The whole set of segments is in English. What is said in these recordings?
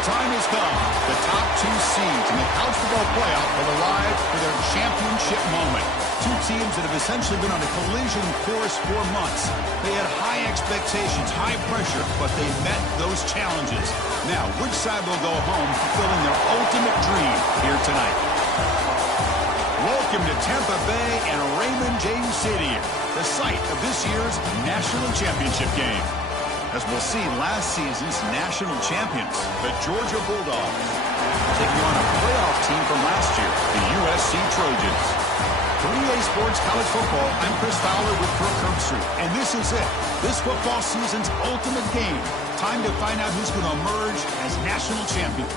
The time has come. The top two seeds in the college football playoff will arrive for their championship moment. Two teams that have essentially been on a collision course for months. They had high expectations, high pressure, but they met those challenges. Now, which side will go home fulfilling their ultimate dream here tonight? Welcome to Tampa Bay and Raymond James Stadium, the site of this year's national championship game. As we'll see, last season's national champions, the Georgia Bulldogs, taking on a playoff team from last year, the USC Trojans. For UGA Sports College Football, I'm Chris Fowler with Kirk Herbstreit, and this is it. This football season's ultimate game. Time to find out who's going to emerge as national champion.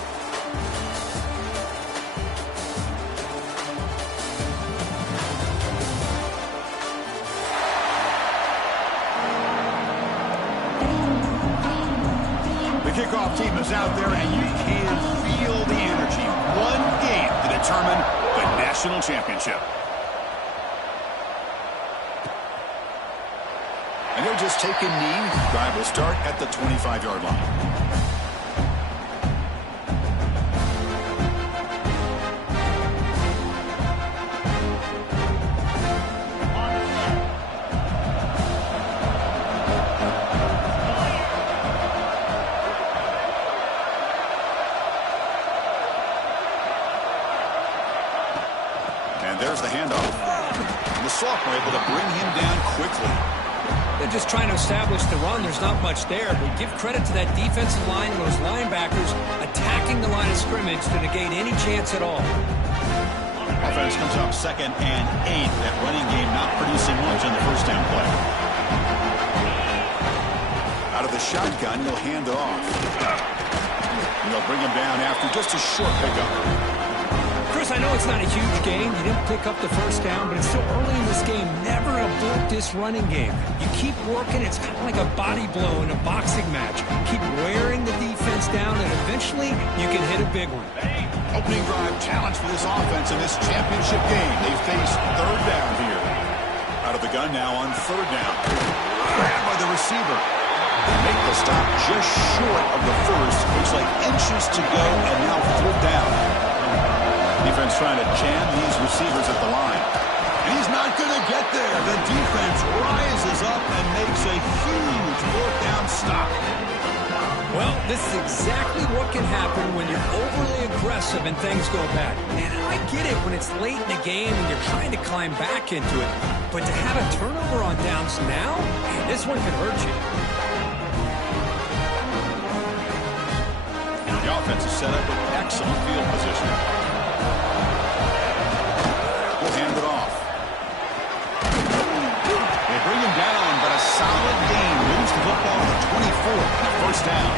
Kickoff team is out there, and you can feel the energy. One game to determine the national championship. And they'll just take a knee. Drive will start at the 25-yard line. There's the handoff. And the sophomore able to bring him down quickly. They're just trying to establish the run. There's not much there, but give credit to that defensive line and those linebackers attacking the line of scrimmage to negate any chance at all. Offense comes up 2nd and 8. That running game not producing much on the first down play. Out of the shotgun, he'll hand it off. And they'll bring him down after just a short pickup. Chris, I know it's not a huge gain. You didn't pick up the first down, but it's still early in this game. Never abort this running game. You keep working. It's kind of like a body blow in a boxing match. Keep wearing the defense down, and eventually you can hit a big one. Opening drive challenge for this offense in this championship game. They face 3rd down here. Out of the gun now on 3rd down. Grabbed by the receiver. They make the stop just short of the first. Looks like inches to go, and now 4th down. Defense trying to jam these receivers at the line. And he's not going to get there. The defense rises up and makes a huge 4th down stop. Well, this is exactly what can happen when you're overly aggressive and things go bad. And I get it when it's late in the game and you're trying to climb back into it. But to have a turnover on downs now, man, this one could hurt you. The offense is set up with excellent field position. We'll hand it off. They bring him down, but a solid gain. Moves the football to the 24 and a 1st down.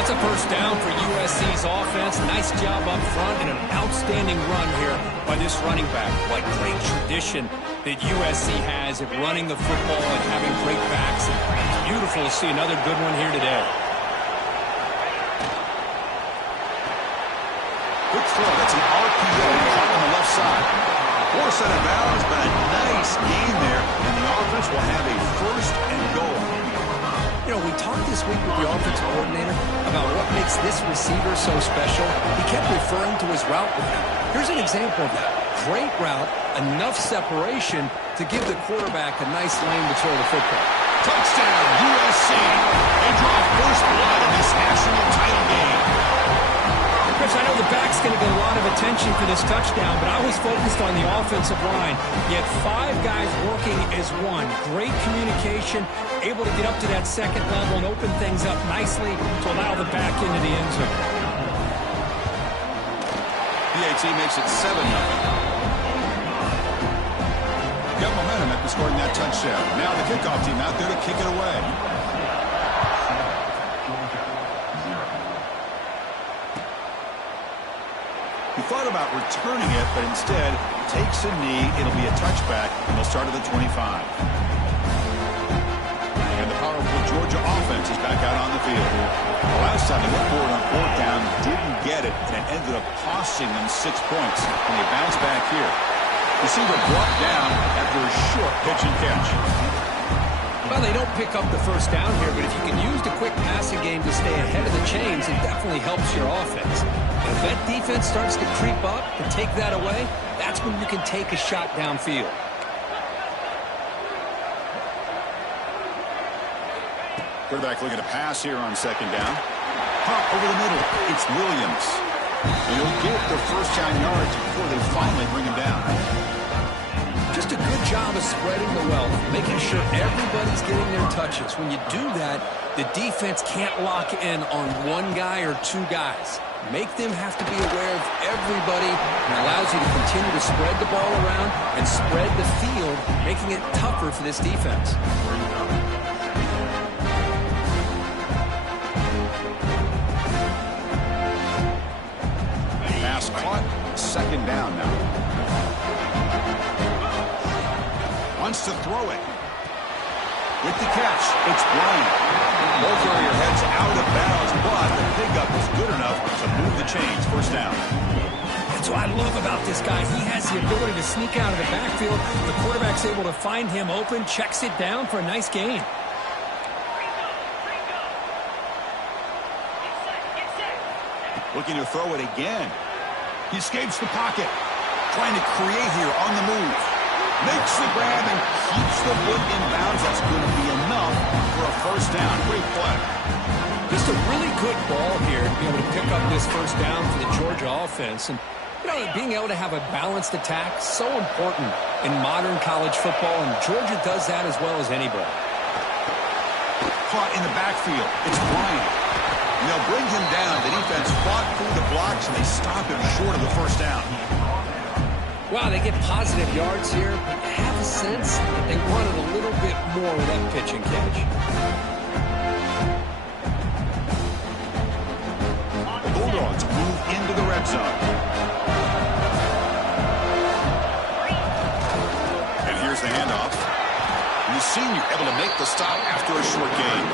That's a 1st down for USC's offense. Nice job up front and an outstanding run here by this running back. What great tradition that USC has at running the football and having great backs. It's beautiful to see another good one here today. Good throw. That's an RPO caught on the left side. 4 set of bounds, but a nice gain there, and the offense will have a 1st and goal. You know, we talked this week with the offensive coordinator about what makes this receiver so special. He kept referring to his route with him. Here's an example of that. Great route, enough separation to give the quarterback a nice lane to throw the football. Touchdown, USC. They draw first blood in this national title game. Chris, I know the back's going to get a lot of attention for this touchdown, but I was focused on the offensive line. You had 5 guys working as one. Great communication, able to get up to that 2nd level and open things up nicely to allow the back into the end zone. PAT makes it 7-0. Got momentum after scoring that touchdown. Now the kickoff team out there to kick it away. He thought about returning it, but instead takes a knee. It'll be a touchback, and they'll start at the 25. And the powerful Georgia offense is back out on the field. The last time they went forward on 4th down, didn't get it, and it ended up costing them 6 points. And they bounce back here. Receiver brought down after a short pitch and catch. Well, they don't pick up the first down here, but if you can use the quick passing game to stay ahead of the chains, it definitely helps your offense. And if that defense starts to creep up and take that away, that's when you can take a shot downfield. Quarterback looking to pass here on second down. Pop over the middle. It's Williams. And he'll get the first down yards before they finally bring him down. Just a good job of spreading the wealth, making sure everybody's getting their touches. When you do that, the defense can't lock in on one guy or two guys. Make them have to be aware of everybody, and allows you to continue to spread the ball around and spread the field, making it tougher for this defense. Pass caught. Second down now. Wants to throw it. With the catch, it's Bryant. Both area heads out of bounds, but the pickup is good enough to move the chains. First down. That's what I love about this guy. He has the ability to sneak out of the backfield. The quarterback's able to find him open, checks it down for a nice gain. Looking to throw it again. He escapes the pocket. Trying to create here on the move. Makes the grab and keeps the foot in bounds. That's going to be enough for a first down. Great play. Just a really good ball here to be able to pick up this first down for the Georgia offense. And, you know, being able to have a balanced attack, so important in modern college football, and Georgia does that as well as anybody. Caught in the backfield. It's Bryant. And they'll bring him down. The defense fought through the blocks, and they stop him short of the first down. Wow, they get positive yards here, but I have a sense that they wanted a little bit more of that pitch and catch. The Bulldogs move into the red zone. And here's the handoff. And the senior able to make the stop after a short gain.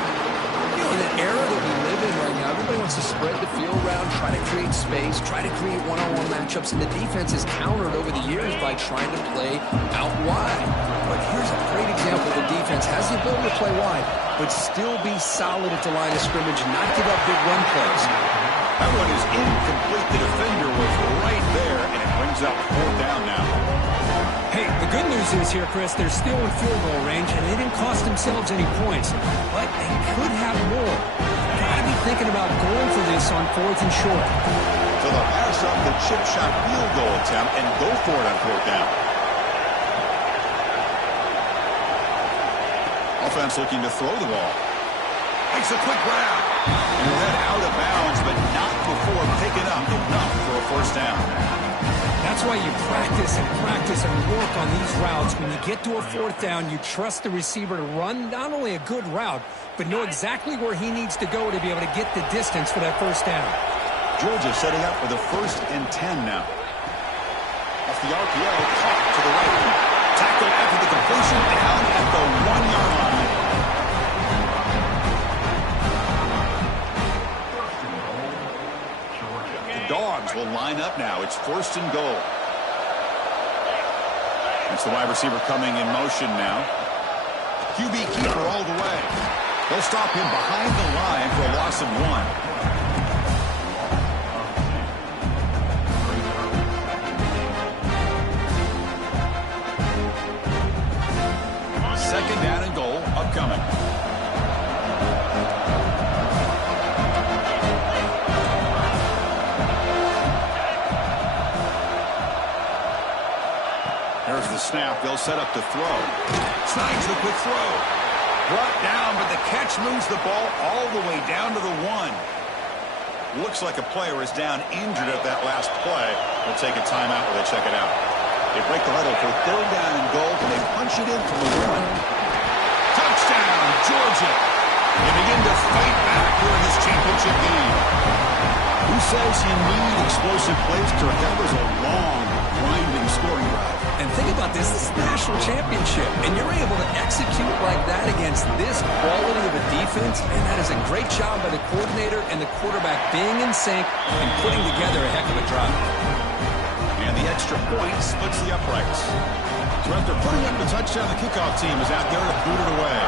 You know, in an era that we live in right now, everybody wants to spread the field around, try to create space, try to create one-on-one matchups, and the defense is countered over the years by trying to play out wide. But here's a great example. The defense has the ability to play wide, but still be solid at the line of scrimmage and not give up big run plays. That one is incomplete. The defender was right there, and it brings up fourth down now. Hey, the good news is here, Chris, they're still in field goal range, and they didn't cost themselves any points. But they could have more. Got to be thinking about going for this on fourth and short. So they'll pass up the chip shot field goal attempt and go for it on fourth down. Offense looking to throw the ball. Makes a quick grab. And head out of bounds, but not before picking up enough for a first down. That's why you practice and work on these routes. When you get to a fourth down, you trust the receiver to run not only a good route, but know exactly where he needs to go to be able to get the distance for that first down. Georgia setting up for the 1st and 10 now. Off the RPO, caught to the right. Tackle after the completion, down at the 1-yard line. The Dogs will line up now. It's 1st and goal. It's the wide receiver coming in motion now. QB keeper all the way. They'll stop him behind the line for a loss of 1. Second down and goal upcoming. There's the snap. They'll set up to throw. Snides the quick throw. Brought down, but the catch moves the ball all the way down to the 1. Looks like a player is down injured at that last play. We'll take a timeout while they check it out. They break the huddle for 3rd down and goal, and they punch it in from the 1. Touchdown, Georgia. They begin to fight back here in this championship game. Who says you need explosive plays? That was a long, grinding scoring drive. And think about this is the national championship, and you're able to execute like that against this quality of a defense, and that is a great job by the coordinator and the quarterback being in sync and putting together a heck of a drive. And the extra point splits the uprights. So after putting up the touchdown, the kickoff team is out there to boot it away.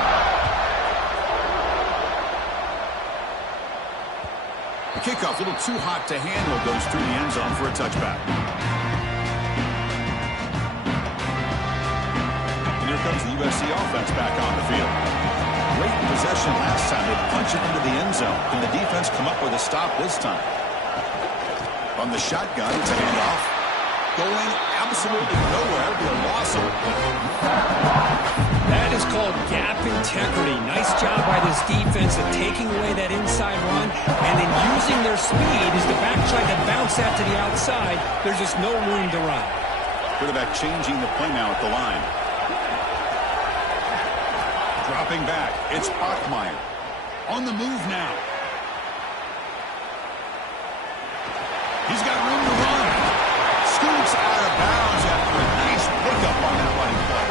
The kickoff, a little too hot to handle, goes through the end zone for a touchback. And here comes the USC offense back on the field. Great possession last time. They punch it into the end zone. Can the defense come up with a stop this time? On the shotgun, it's a handoff. Going absolutely nowhere. It'll be a loss of it. That is called gap integrity. Nice job by this defense of taking away that inside run and then using their speed as the back tried to bounce that to the outside. There's just no room to run. Quarterback changing the play now at the line. Dropping back. It's Bachmeier. On the move now. He's got room to run. Scoots out of bounds after a nice pickup on that running play.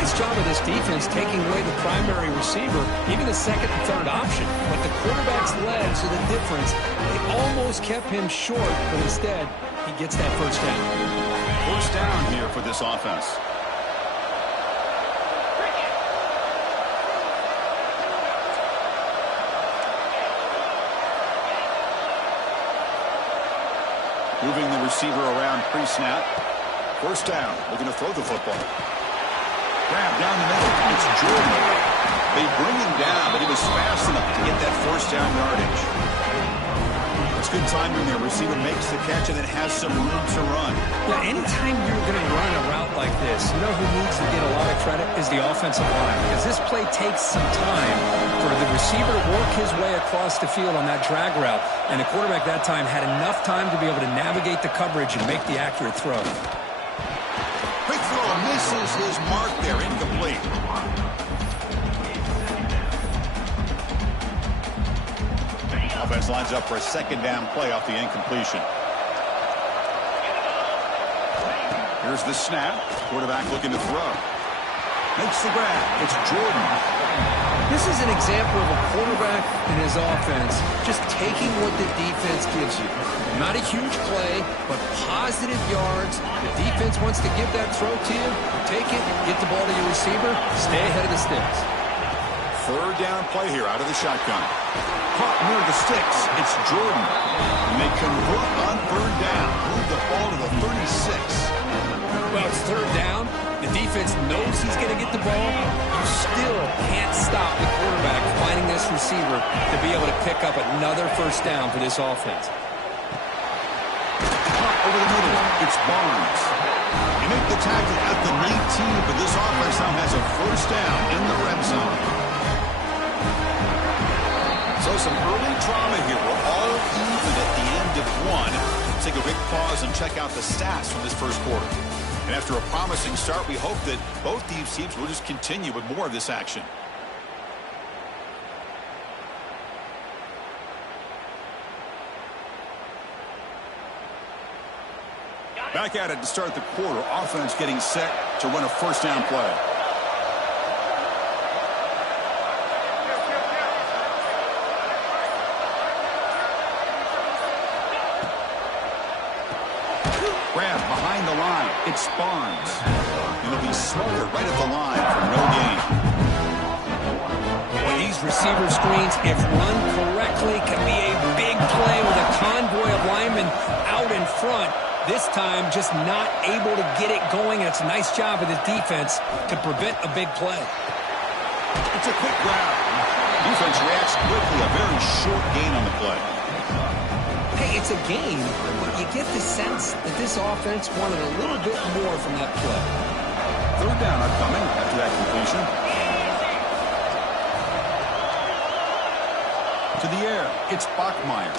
Nice job of this defense taking away the primary receiver, even the second and third option. But the quarterback's legs are the difference. They almost kept him short, but instead, he gets that first down. First down here for this offense. Moving the receiver around pre-snap. First down. Looking to throw the football. Grab down the middle. It's Jordan. They bring him down, but he was fast enough to get that first down yardage. It's good timing there. Receiver makes the catch and then has some room to run. Yeah, anytime you're going to run a route like this, you know who needs to get a lot of credit is the offensive line. Because this play takes some time for the receiver to work his way across the field on that drag route. And the quarterback that time had enough time to be able to navigate the coverage and make the accurate throw. Quick throw misses his mark there. Incomplete. Offense lines up for a second down play off the incompletion. Here's the snap. Quarterback looking to throw. Makes the grab. It's Jordan. This is an example of a quarterback and his offense just taking what the defense gives you. Not a huge play, but positive yards. The defense wants to give that throw to you. Take it, get the ball to your receiver, stay ahead of the sticks. Third down play here out of the shotgun. Caught near the sticks. It's Jordan. And they convert on third down. Move the ball to the 36. Well, it's third down. The defense knows he's going to get the ball. You still can't stop the quarterback finding this receiver to be able to pick up another first down for this offense. Caught over the middle. It's Barnes. You make the tackle at the 19, but this offense now has a first down in the red zone. So some early drama here. We're all even at the end of one. Let's take a quick pause and check out the stats from this first quarter. And after a promising start, we hope that both these teams will just continue with more of this action. Back at it to start the quarter. Offense getting set to run a first down play. Grab behind the line. It's Barnes. It'll be smothered right at the line for no gain. Well, these receiver screens, if run correctly, can be a big play with a convoy of linemen out in front. This time, just not able to get it going. And it's a nice job of the defense to prevent a big play. It's a quick grab. Defense reacts quickly. A very short gain on the play. Hey, it's a game, but you get the sense that this offense wanted a little bit more from that play. Third down upcoming after that completion. To the air, it's Bachmeier.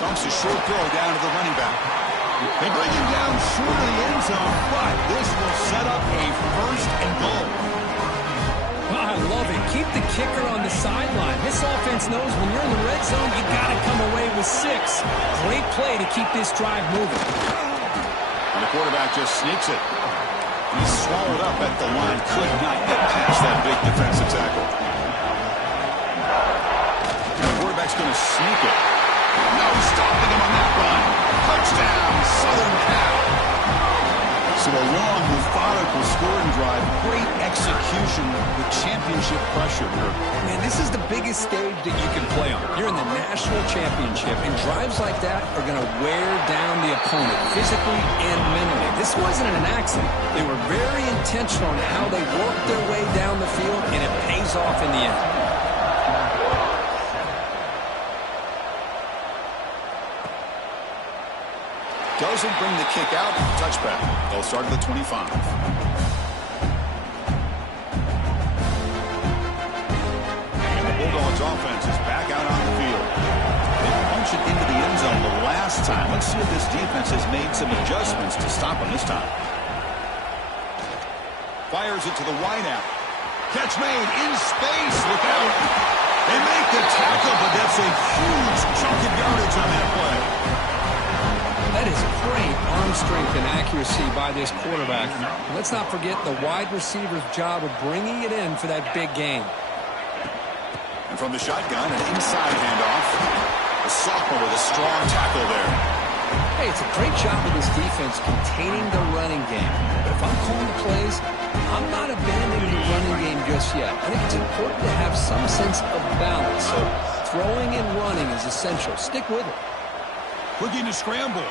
Dunks a short throw down to the running back. They bring him down short of the end zone, but this will set up a first and goal. Well, I love it. Keep the kicker on the sideline. This offense knows when you're in the red zone, you got to come away with 6. Great play to keep this drive moving. And the quarterback just sneaks it. He's swallowed up at the line. Could not get past that big defensive tackle. And the quarterback's going to sneak it. No stopping him on that run. Touchdown, Southern Cal. So a long, methodical scoring drive. Great execution with championship pressure here. Man, this is the biggest stage that you can play on. You're in the national championship, and drives like that are going to wear down the opponent physically and mentally. This wasn't an accident. They were very intentional in how they worked their way down the field, and it pays off in the end. Doesn't bring the kick out. Touchback. They'll start at the 25. And the Bulldogs offense is back out on the field. They punched it into the end zone the last time. Let's see if this defense has made some adjustments to stop them this time. Fires it to the wideout. Catch made in space. Look out. They make the tackle, but that's a huge chunk of yardage on that play. That is great arm strength and accuracy by this quarterback. Let's not forget the wide receiver's job of bringing it in for that big game. And from the shotgun, an inside handoff. The sophomore with a strong tackle there. Hey, it's a great job of this defense containing the running game. But if I'm calling the plays, I'm not abandoning the running game just yet. I think it's important to have some sense of balance. So throwing and running is essential. Stick with it. Looking to scramble.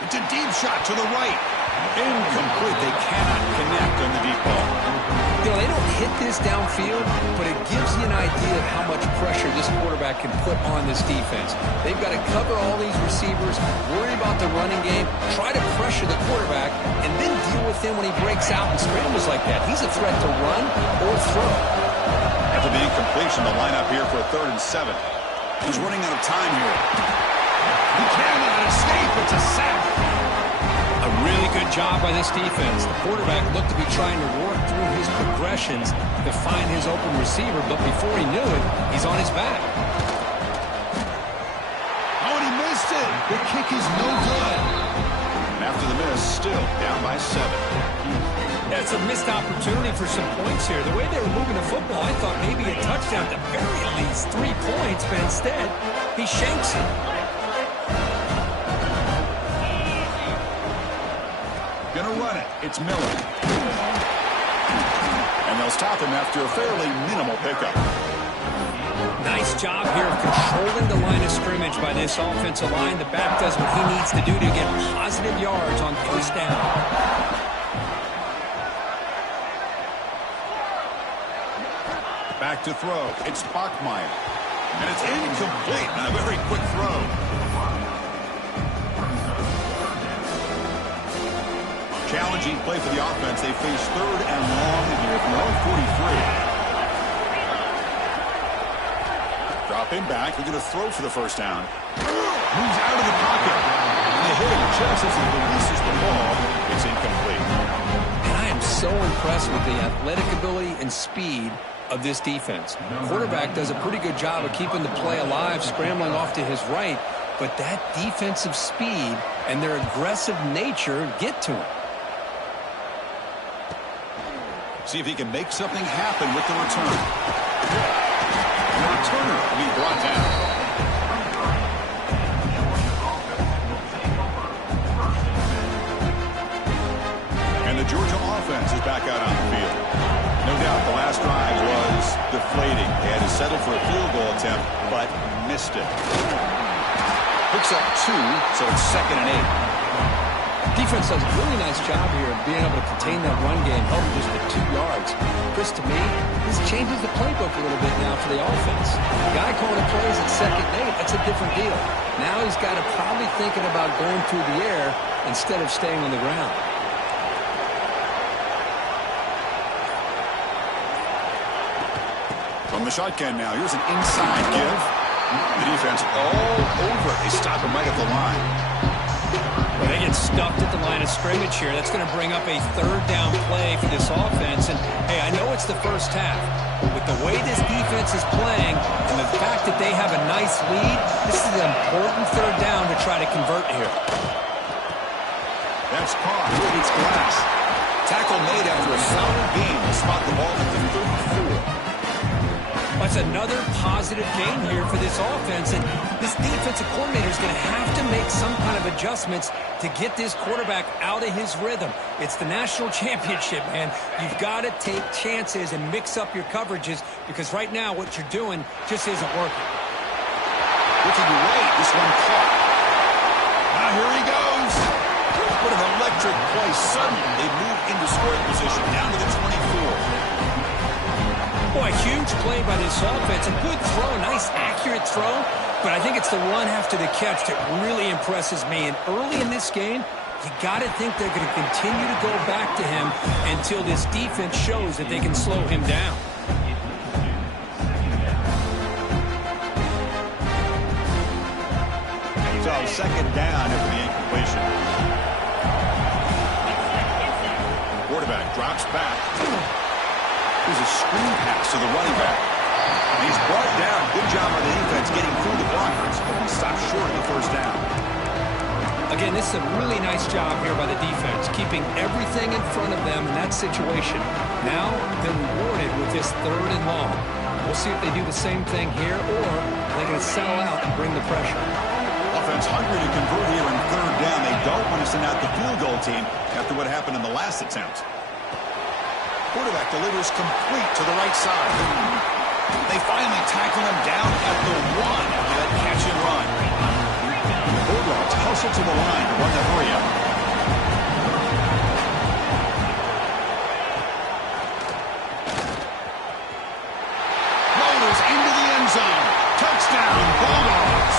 It's a deep shot to the right. Incomplete. They cannot connect on the deep ball. You know, they don't hit this downfield, but it gives you an idea of how much pressure this quarterback can put on this defense. They've got to cover all these receivers, worry about the running game, try to pressure the quarterback, and then deal with him when he breaks out and scrambles like that. He's a threat to run or throw. After the incompletion, the lineup here for a 3rd and 7. He's running out of time here. He cannot escape. It's a sack. A really good job by this defense. The quarterback looked to be trying to work through his progressions to find his open receiver, but before he knew it, he's on his back. Oh, and he missed it. The kick is no good. And after the miss, still down by 7. That's a missed opportunity for some points here. The way they were moving the football, I thought maybe a touchdown, at the very least 3 points, but instead, he shanks it. Gonna run it. It's Miller. And they'll stop him after a fairly minimal pickup. Nice job here of controlling the line of scrimmage by this offensive line. The back does what he needs to do to get positive yards on 1st down. Back to throw. It's Bachmeier. And it's incomplete on a very quick throw. Challenging play for the offense. They face 3rd and long here from their own 43. Drop him back. They're going to throw for the 1st down. Moves out of the pocket. And they hit him just as he releases the ball. It's incomplete. And I am so impressed with the athletic ability and speed of this defense. The quarterback does a pretty good job of keeping the play alive, scrambling off to his right, but that defensive speed and their aggressive nature get to him. See if he can make something happen with the return. And the returner will be brought down. And the Georgia offense is back out on the field. No doubt the last drive was deflating. They had to settle for a field goal attempt, but missed it. Picks up 2, so it's 2nd and 8. Defense does a really nice job here of being able to contain that run game, held just at 2 yards. Chris, to me, this changes the playbook a little bit now for the offense. The guy calling the plays at 2nd and 8, that's a different deal. Now he's got to probably thinking about going through the air instead of staying on the ground. From the shotgun now, here's an inside give. The defense all over. They stop him right at the line. Well, they get stuffed at the line of scrimmage here. That's going to bring up a 3rd down play for this offense. And, hey, I know it's the first half. With the way this defense is playing and the fact that they have a nice lead, this is an important 3rd down to try to convert here. That's caught. It's glass. Tackle made after a solid beam to spot the ball at the 34. Well, That's another positive game here for this offense, and this defensive coordinator is going to have to make some kind of adjustments to get this quarterback out of his rhythm. It's the national championship, man. You've got to take chances and mix up your coverages because right now what you're doing just isn't working. Looking away, this one caught. Now here he goes. What an electric play. Suddenly they move into scoring position down to the 24. Boy, huge play by this offense. A good throw, a nice accurate throw. But I think it's the run after the catch that really impresses me. And early in this game, you got to think they're going to continue to go back to him until this defense shows that they can slow him down. So second down after the incompletion. Quarterback drops back. There's a screen pass to the running back. And he's brought down. Good job by the defense getting through the blockers. But he stopped short of the first down. Again, this is a really nice job here by the defense, keeping everything in front of them in that situation. Now they're rewarded with this 3rd and long. We'll see if they do the same thing here or they're going to settle out and bring the pressure. Offense hungry to convert here in 3rd down. They don't want to send out the field goal team after what happened in the last attempt. Quarterback delivers complete to the right side. They finally tackle him down at the 1 after that catch and run. The Bulldogs hustle to the line to run the hurry up. Rolls into the end zone. Touchdown, Bulldogs.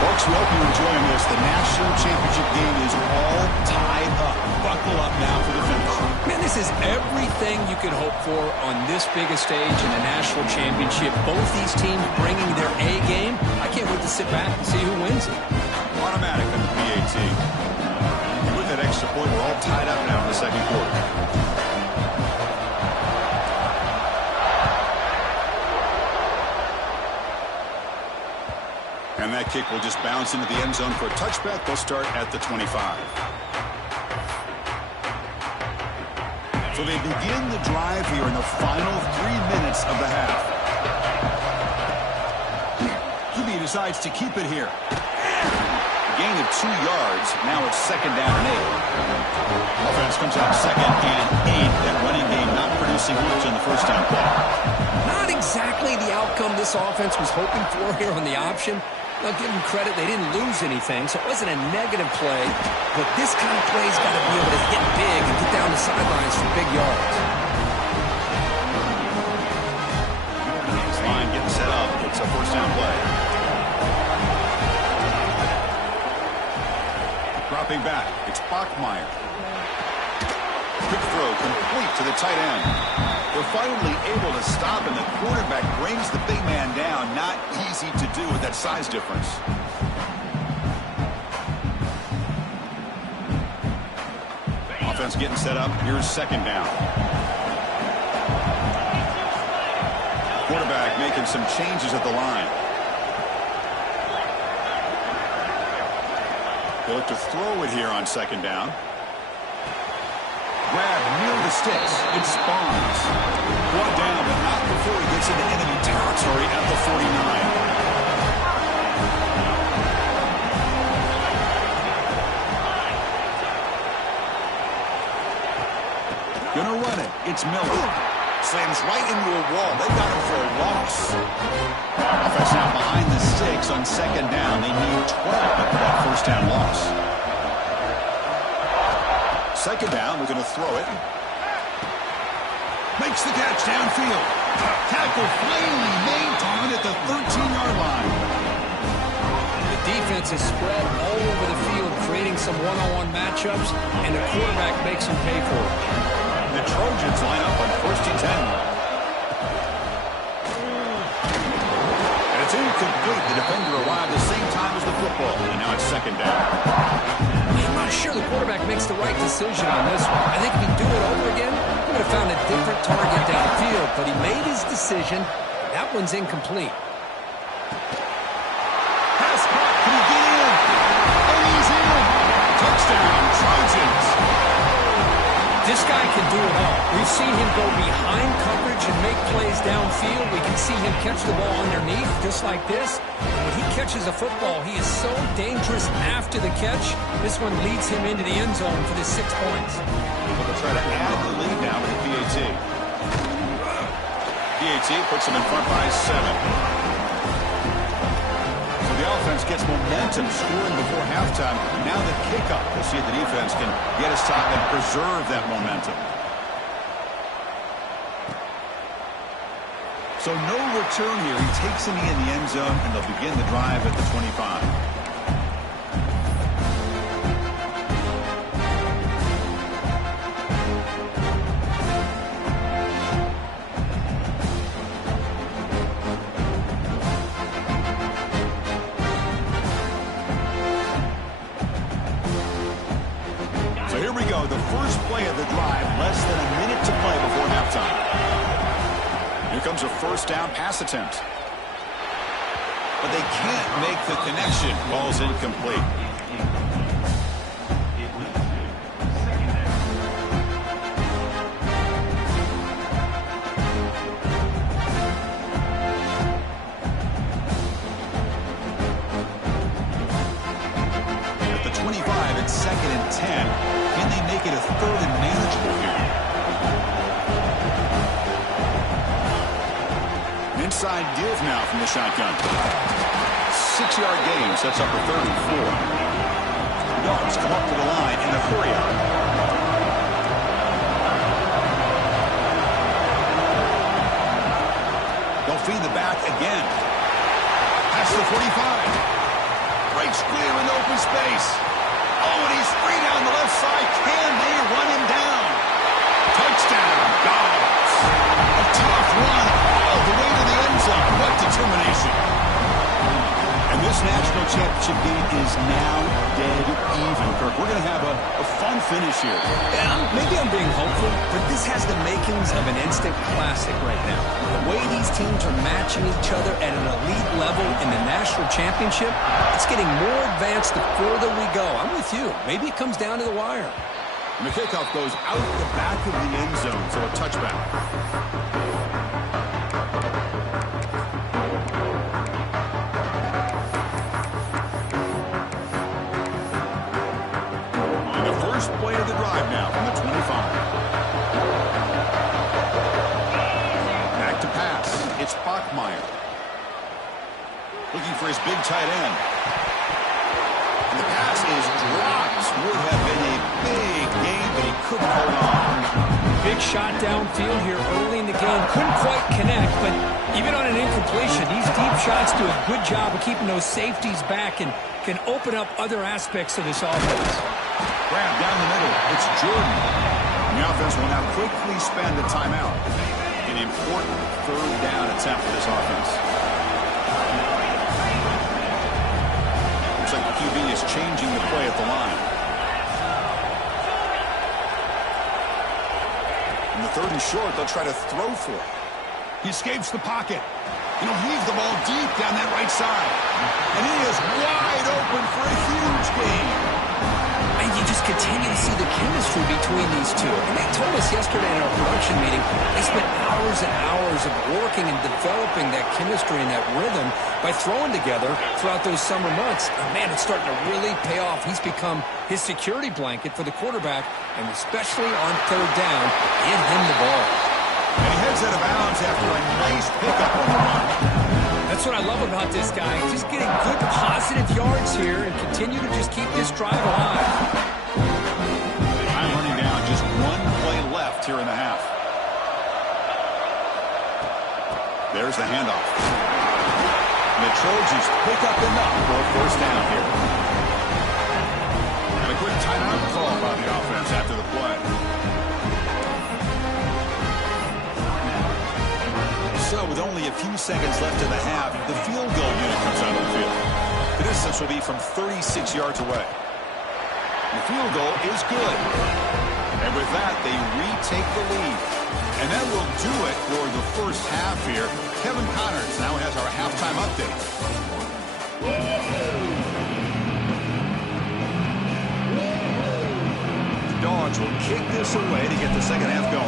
Folks, we hope you're enjoying this. The national championship game is all tied up. Buckle up now for the finish. Man, this is everything you could hope for on this biggest stage in the national championship. Both these teams bringing their A game. I can't wait to sit back and see who wins it. Automatic on the PAT. And with that extra point, we're all tied up now in the second quarter. And that kick will just bounce into the end zone for a touchback. They'll start at the 25. So they begin the drive here in the final 3 minutes of the half. QB decides to keep it here. Gain of 2 yards. Now it's 2nd down and 8. Offense comes out 2nd and 8. That running game not producing much on the first down play. Not exactly the outcome this offense was hoping for here on the option. I'll give them credit. They didn't lose anything, so it wasn't a negative play. But this kind of play's got to be able to hit big and get down the sidelines for big yards. Line getting set up. It's a first down play. Dropping back. It's Bachmeier. Quick throw complete to the tight end. They're finally able to stop, and the quarterback brings the big man down. Not easy to do with that size difference. Offense getting set up. Here's 2nd down. Quarterback making some changes at the line. They look to throw it here on 2nd down. Grab near the sticks. It spawns. Brought down, but not before he gets into enemy territory at the 49. Gonna run it. It's Miller. Slams right into a wall. They got him for a loss. Offense now behind the 6 on 2nd down. They need 12 after that first down loss. 2nd down, we're going to throw it. Makes the catch downfield. Tackle finally maintained at the 13-yard line. The defense is spread all over the field, creating some one-on-one matchups, and the quarterback makes them pay for it. The Trojans line up on 1st and 10. And it's incomplete. The defender arrived the same time as the football, and now it's 2nd down. I'm not sure the quarterback makes the right decision on this one. I think if he'd do it over again, he would have found a different target downfield, but he made his decision. That one's incomplete. Pass caught. Can he get in? And he's in. Touchdown, Trojans. This guy can do it all. We've seen him go behind coverage and make plays downfield. We can see him catch the ball underneath, just like this. And when he catches a football, he is so dangerous after the catch. This one leads him into the end zone for the 6 points. They'll try to add the lead now with the PAT. PAT puts him in front by 7. So the offense gets momentum scoring before halftime. Now the kickoff. We'll see if the defense can get a stop and preserve that momentum. So no return here. He takes a knee in the end zone, and they'll begin the drive at the 25. The first play of the drive, less than a minute to play before halftime. Here comes a first down pass attempt. But they can't make the connection. Ball's incomplete. At the 25, it's 2nd and 10. Can they make it a 3rd and manageable here? Inside give now from the shotgun. 6-yard gain sets up a 3rd and 4. Dogs come up to the line in a hurry up. They'll feed the back again. Past the 45. Breaks clear in open space. Oh, and he's free down the left side. Can they run him down? Touchdown, Dogs. A tough run all the way to the end zone. What determination. And this national championship game is now dead even, Kirk. We're going to have a fun finish here. Yeah, maybe I'm being hopeful, but this has the makings of an instant classic right now. The way these teams are matching each other at an elite level in the national championship, it's getting more advanced the further we go. I'm with you. Maybe it comes down to the wire. And the kickoff goes out the back of the end zone, so a touchback. First play of the drive now from the 25. Back to pass. It's Bachmeier. Looking for his big tight end. And the pass is dropped. Would have been a big game, but he couldn't hold on. Big shot downfield here early in the game. Couldn't quite connect, but even on an incompletion, these deep shots do a good job of keeping those safeties back and can open up other aspects of this offense. Grab down the middle. It's Jordan. The offense will now quickly spend a timeout. An important 3rd down attempt for this offense. Looks like the QB is changing the play at the line. In the 3rd and short, they'll try to throw for it. He escapes the pocket. And he'll heave the ball deep down that right side. And he is wide open for a huge gain. And you just continue to see the chemistry between these two. And they told us yesterday in our production meeting, they spent hours and hours of working and developing that chemistry and that rhythm by throwing together throughout those summer months. And man, it's starting to really pay off. He's become his security blanket for the quarterback, and especially on 3rd down, give him the ball. And he heads out of bounds after a nice pickup on the run. That's what I love about this guy. Just getting good positive yards here and continue to just keep this drive alive. Time running down. Just 1 play left here in the half. There's the handoff. And the Trojans pick up enough for a first down here. And a quick timeout call by the offense after the play. So with only a few seconds left in the half, the field goal unit comes out on the field. The distance will be from 36 yards away. The field goal is good. And with that, they retake the lead. And that will do it for the first half here. Kevin Connors now has our halftime update. The Dogs Bulldogs will kick this away to get the second half going.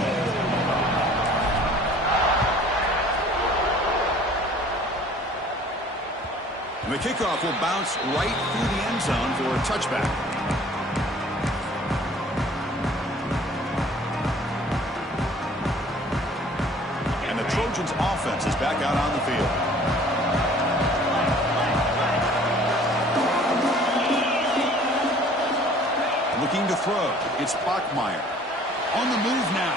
And the kickoff will bounce right through the end zone for a touchback. And the Trojans offense is back out on the field. Looking to throw. It's Bachmeier. On the move now.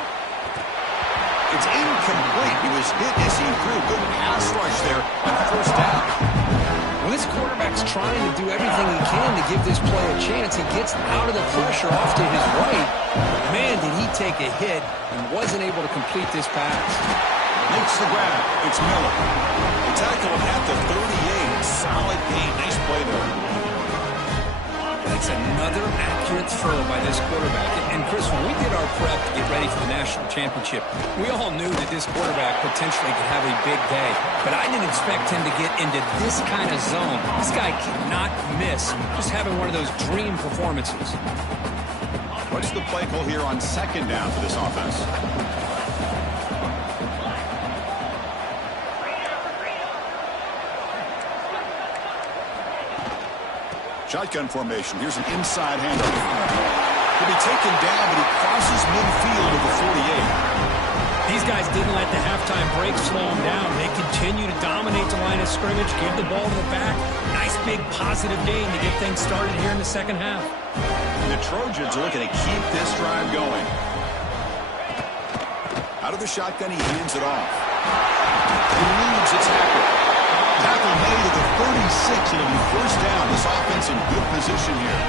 It's incomplete. He was hit as he threw. Good pass rush there on first down. Well, this quarterback's trying to do everything he can to give this play a chance. He gets out of the pressure off to his right. Man, did he take a hit and wasn't able to complete this pass. Makes the grab. It's Miller. The tackle at the 38. Solid gain. Nice play there. That's another accurate throw by this quarterback. And Chris, when we did our prep to get ready for the national championship, we all knew that this quarterback potentially could have a big day. But I didn't expect him to get into this kind of zone. This guy cannot miss. Just having one of those dream performances. What's the play call here on second down for this offense? Shotgun formation. Here's an inside handoff. He'll be taken down, but he crosses midfield at the 48. These guys didn't let the halftime break slow them down. They continue to dominate the line of scrimmage, give the ball to the back. Nice big positive gain to get things started here in the second half. And the Trojans are looking to keep this drive going. Out of the shotgun, he hands it off. He leads a tackle. Tackle made at the 36, and it'll be first down. This offense in good position here.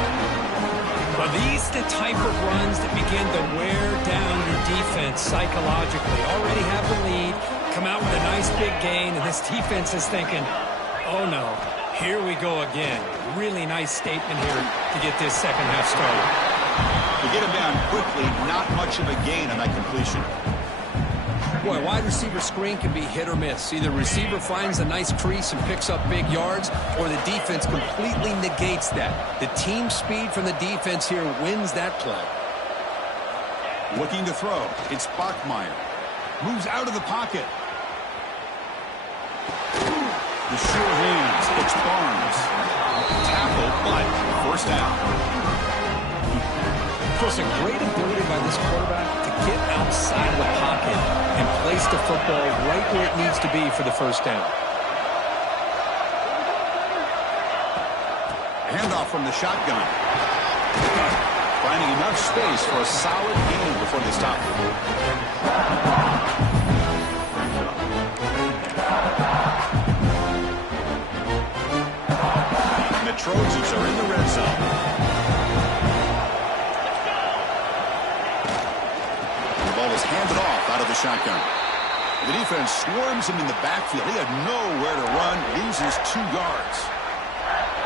But these the type of runs that begin to wear down your defense psychologically. Already have the lead, come out with a nice big gain, and this defense is thinking, oh no, here we go again. Really nice statement here to get this second half started. To get him down quickly, not much of a gain on that completion. Boy, wide receiver screen can be hit or miss. Either receiver finds a nice crease and picks up big yards, or the defense completely negates that. The team speed from the defense here wins that play. Looking to throw. It's Bachmeier. Moves out of the pocket. The sure hands. It's Barnes. Tackle, but first down. Chris, a great ability by this quarterback to get outside of the pocket and place the football right where it needs to be for the first down. Handoff from the shotgun. Finding enough space for a solid gain before they stop. And the Trojans are in the red zone. Is handed off out of the shotgun. The defense swarms him in the backfield. He had nowhere to run, loses 2 yards.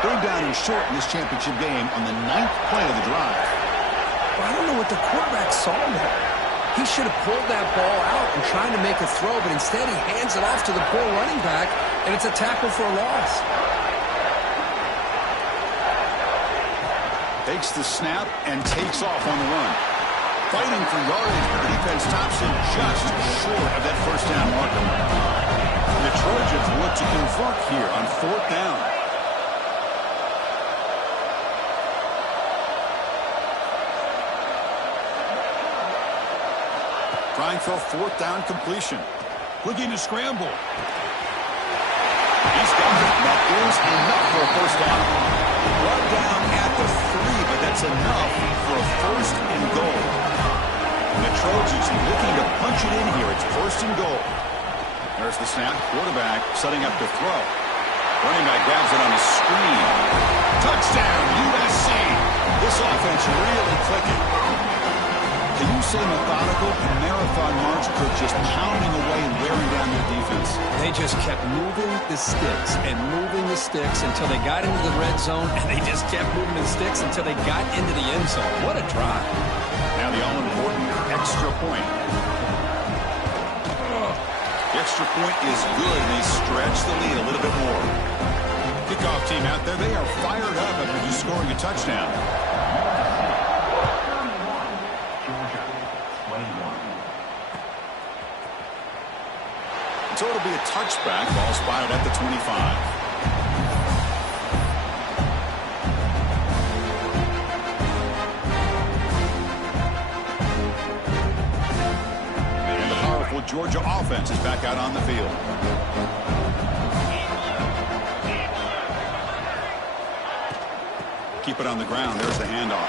Third down and short in this championship game on the 9th play of the drive. Well, I don't know what the quarterback saw there. He should have pulled that ball out and tried to make a throw, but instead he hands it off to the poor running back, and it's a tackle for a loss. Takes the snap and takes off on the run. Fighting for yardage, but the defense stops him just short of that first down marker. The Trojans look to convert here on 4th down. Trying for a 4th down completion. Looking to scramble. He's got it. That is enough for a first down. Run down at the 3, but that's enough for a first and goal. And the Trojans looking to punch it in here. It's first and goal. There's the snap. Quarterback setting up to throw. Running back grabs it on the screen. Touchdown, USC. This offense really clicking. Can you say methodical and marathon march took just pounding away and wearing down their defense? They just kept moving the sticks and moving the sticks until they got into the red zone, and they just kept moving the sticks until they got into the end zone. What a drive. Now the all-important extra point. The extra point is good, and they stretch the lead a little bit more. Kickoff team out there, they are fired up after just scoring a touchdown. So it'll be a touchback. Ball spotted at the 25. And the powerful Georgia offense is back out on the field. Keep it on the ground. There's the handoff.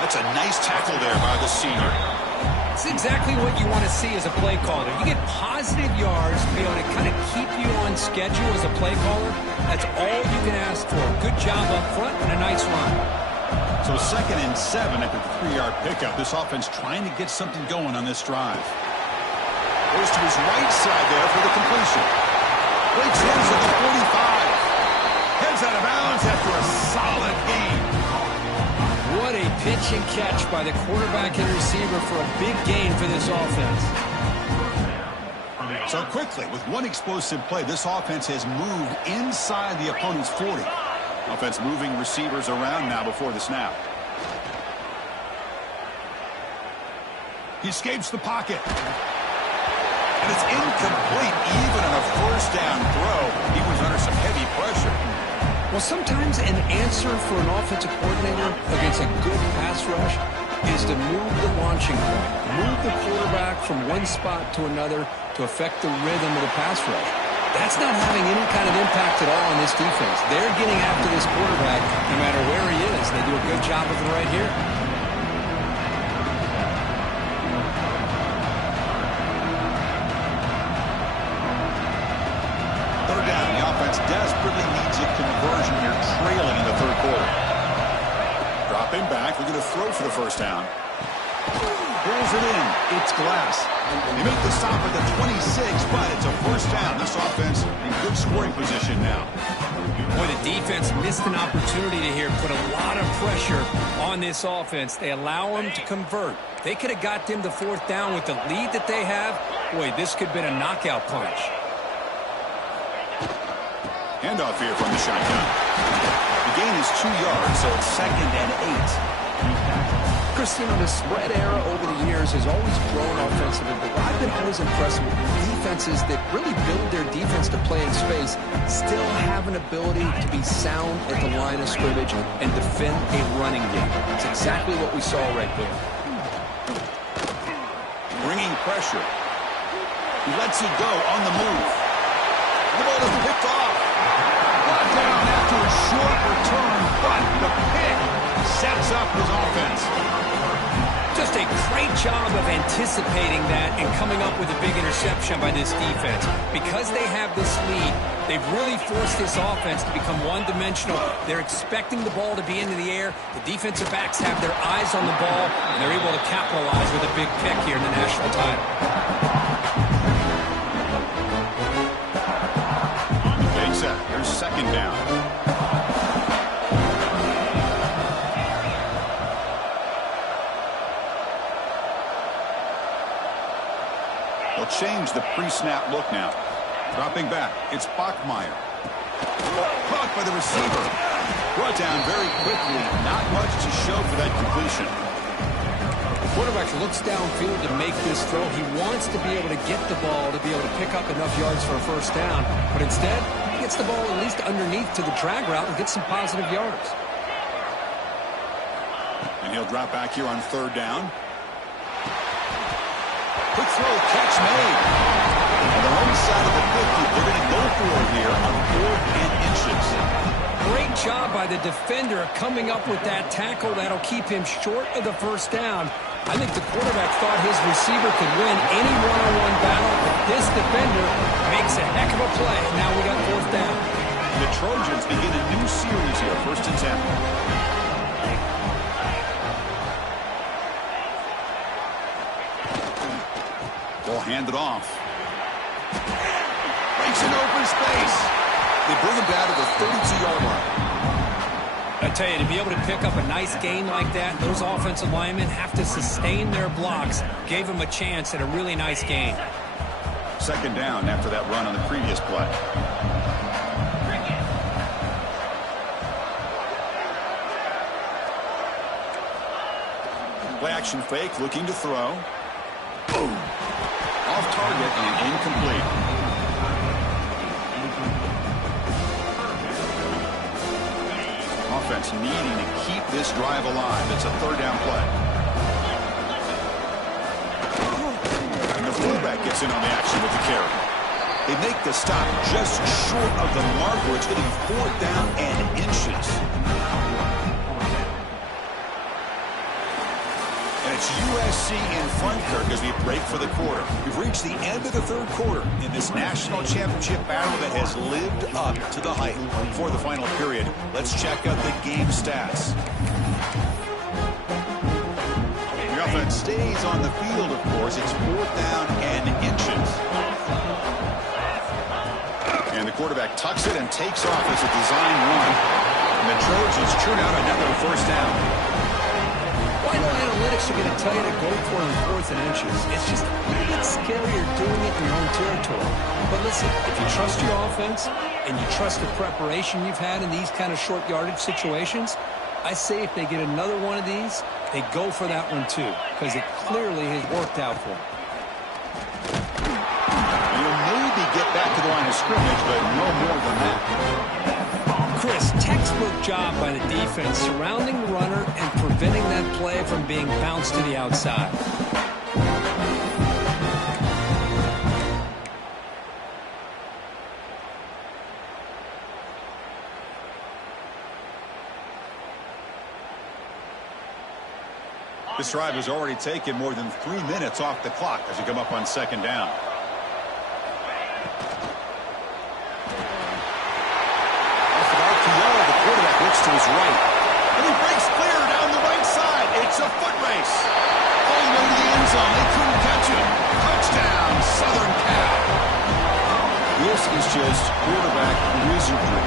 That's a nice tackle there by the senior. It's exactly what you want to see as a play caller. You get positive yards to be able to kind of keep you on schedule as a play caller. That's all you can ask for. Good job up front and a nice run. So 2nd and 7 after the 3-yard pickup. This offense trying to get something going on this drive. Goes to his right side there for the completion. Breaks loose at the 45. Heads out of bounds after a solid gain. What a pitch and catch by the quarterback and receiver for a big gain for this offense. So quickly, with one explosive play, this offense has moved inside the opponent's 40. Offense moving receivers around now before the snap. He escapes the pocket. And it's incomplete even on a first down throw. He was under some heavy pressure. Well, sometimes an answer for an offensive coordinator against a good pass rush is to move the launching point, move the quarterback from one spot to another to affect the rhythm of the pass rush. That's not having any kind of impact at all on this defense. They're getting after this quarterback no matter where he is. They do a good job of it right here. Desperately needs a conversion here, trailing in the 3rd quarter. Dropping back, looking to throw for the first down. Pulls it in. It's Glass. They make the stop at the 26, but it's a first down. This offense in good scoring position now. Boy, the defense missed an opportunity to here put a lot of pressure on this offense. They allow them to convert. They could have got them the 4th down with the lead that they have. Boy, this could have been a knockout punch. Handoff here from the shotgun. The gain is 2 yards, so it's 2nd and 8. Chris, you know, the spread era over the years has always grown offensively, but I've been always impressed with defenses that really build their defense to play in space, still have an ability to be sound at the line of scrimmage and defend a running game. It's exactly what we saw right there. Bringing pressure. He lets it go on the move. The ball is picked off. Brought down after a short return, but the pick sets up his offense. Just a great job of anticipating that and coming up with a big interception by this defense. Because they have this lead, they've really forced this offense to become one-dimensional. They're expecting the ball to be into the air. The defensive backs have their eyes on the ball, and they're able to capitalize with a big pick here in the national title. Here's 2nd down. They'll change the pre-snap look now. Dropping back, it's Bachmeier. Caught by the receiver. Brought down very quickly. Not much to show for that completion. The quarterback looks downfield to make this throw. He wants to be able to get the ball to be able to pick up enough yards for a first down. But instead, gets the ball at least underneath to the drag route and gets some positive yards. And he'll drop back here on 3rd down. Quick throw, catch made. On the home side of the 50, they're going to go for it here on 4th and inches. Great job by the defender coming up with that tackle. That'll keep him short of the first down. I think the quarterback thought his receiver could win any one-on-one battle, but this defender makes a heck of a play. Now we got 4th down. The Trojans begin a new series here, 1st and 10. Ball handed off. Breaks an open space. They bring him down to the 32-yard line. I tell you, to be able to pick up a nice gain like that, those offensive linemen have to sustain their blocks. Gave him a chance at a really nice gain. 2nd down after that run on the previous play. Play action fake, looking to throw. Boom. Off target and incomplete. defense needing to keep this drive alive. It's a third down play. And the fullback gets in on the action with the carry. They make the stop just short of the mark where it's getting 4th down and inches. And it's USC in front, Kirk, as we break for the quarter. We've reached the end of the third quarter in this national championship battle that has lived up to the hype. For the final period, let's check out the game stats. The offense stays on the field, of course. It's 4th down and inches. And the quarterback tucks it and takes off as a design run. And the Trojans churn out another first down. Well, I know analytics are going to tell you to go for it on 4th and inches. It's just a little bit scarier doing it in your own territory. But listen, if you trust your offense and you trust the preparation you've had in these kind of short yardage situations, I say if they get another one of these, they go for that one too, because it clearly has worked out for them. Get back to the line of scrimmage, but no more than that. Chris, textbook job by the defense surrounding the runner and preventing that play from being bounced to the outside. This drive has already taken more than 3 minutes off the clock as we come up on 2nd down. To his right, and he breaks clear down the right side. It's a foot race all the way to the end zone. They couldn't catch him. Touchdown, Southern Cal. This is just quarterback wizardry.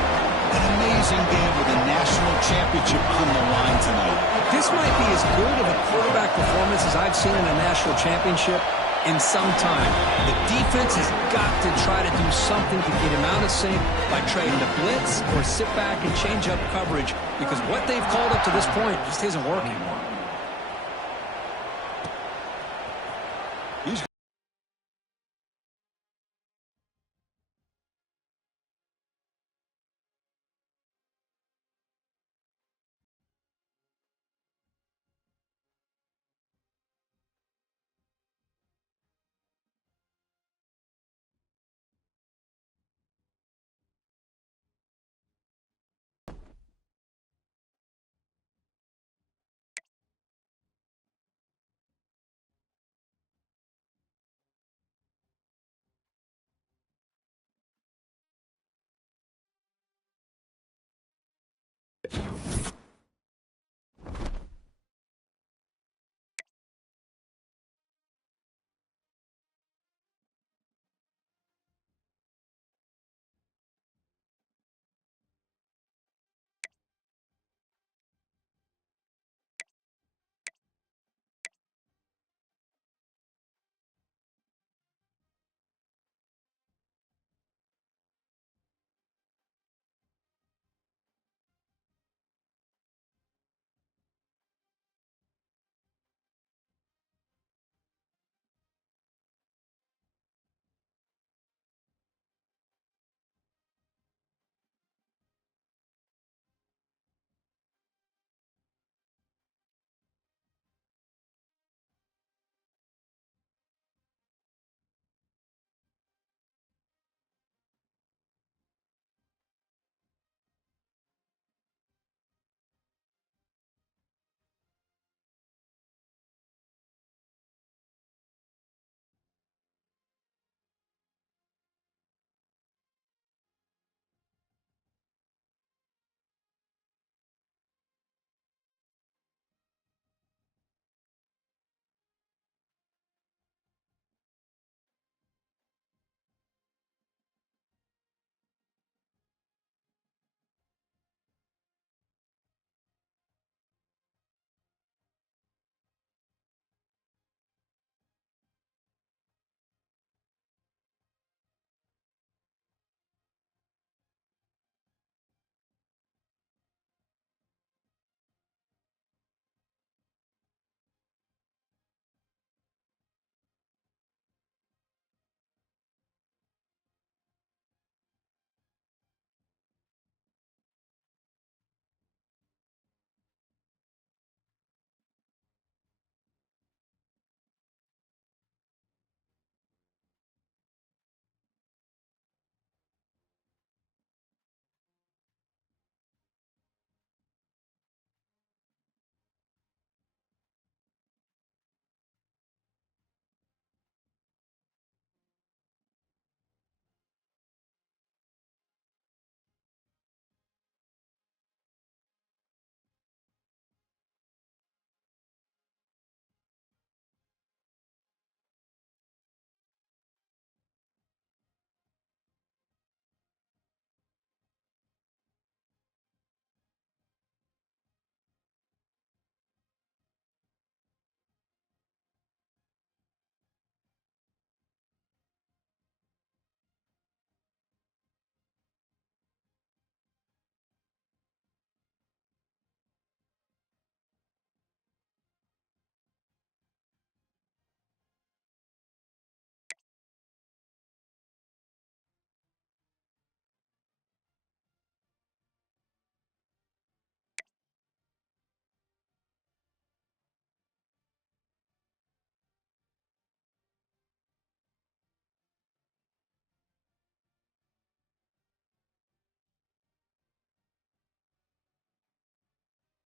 An amazing game with a national championship on the line tonight. This might be as good of a quarterback performance as I've seen in a national championship in some time. The defense has got to try to do something to get him out of sync by trading the blitz or sit back and change up coverage, because what they've called up to this point just isn't working.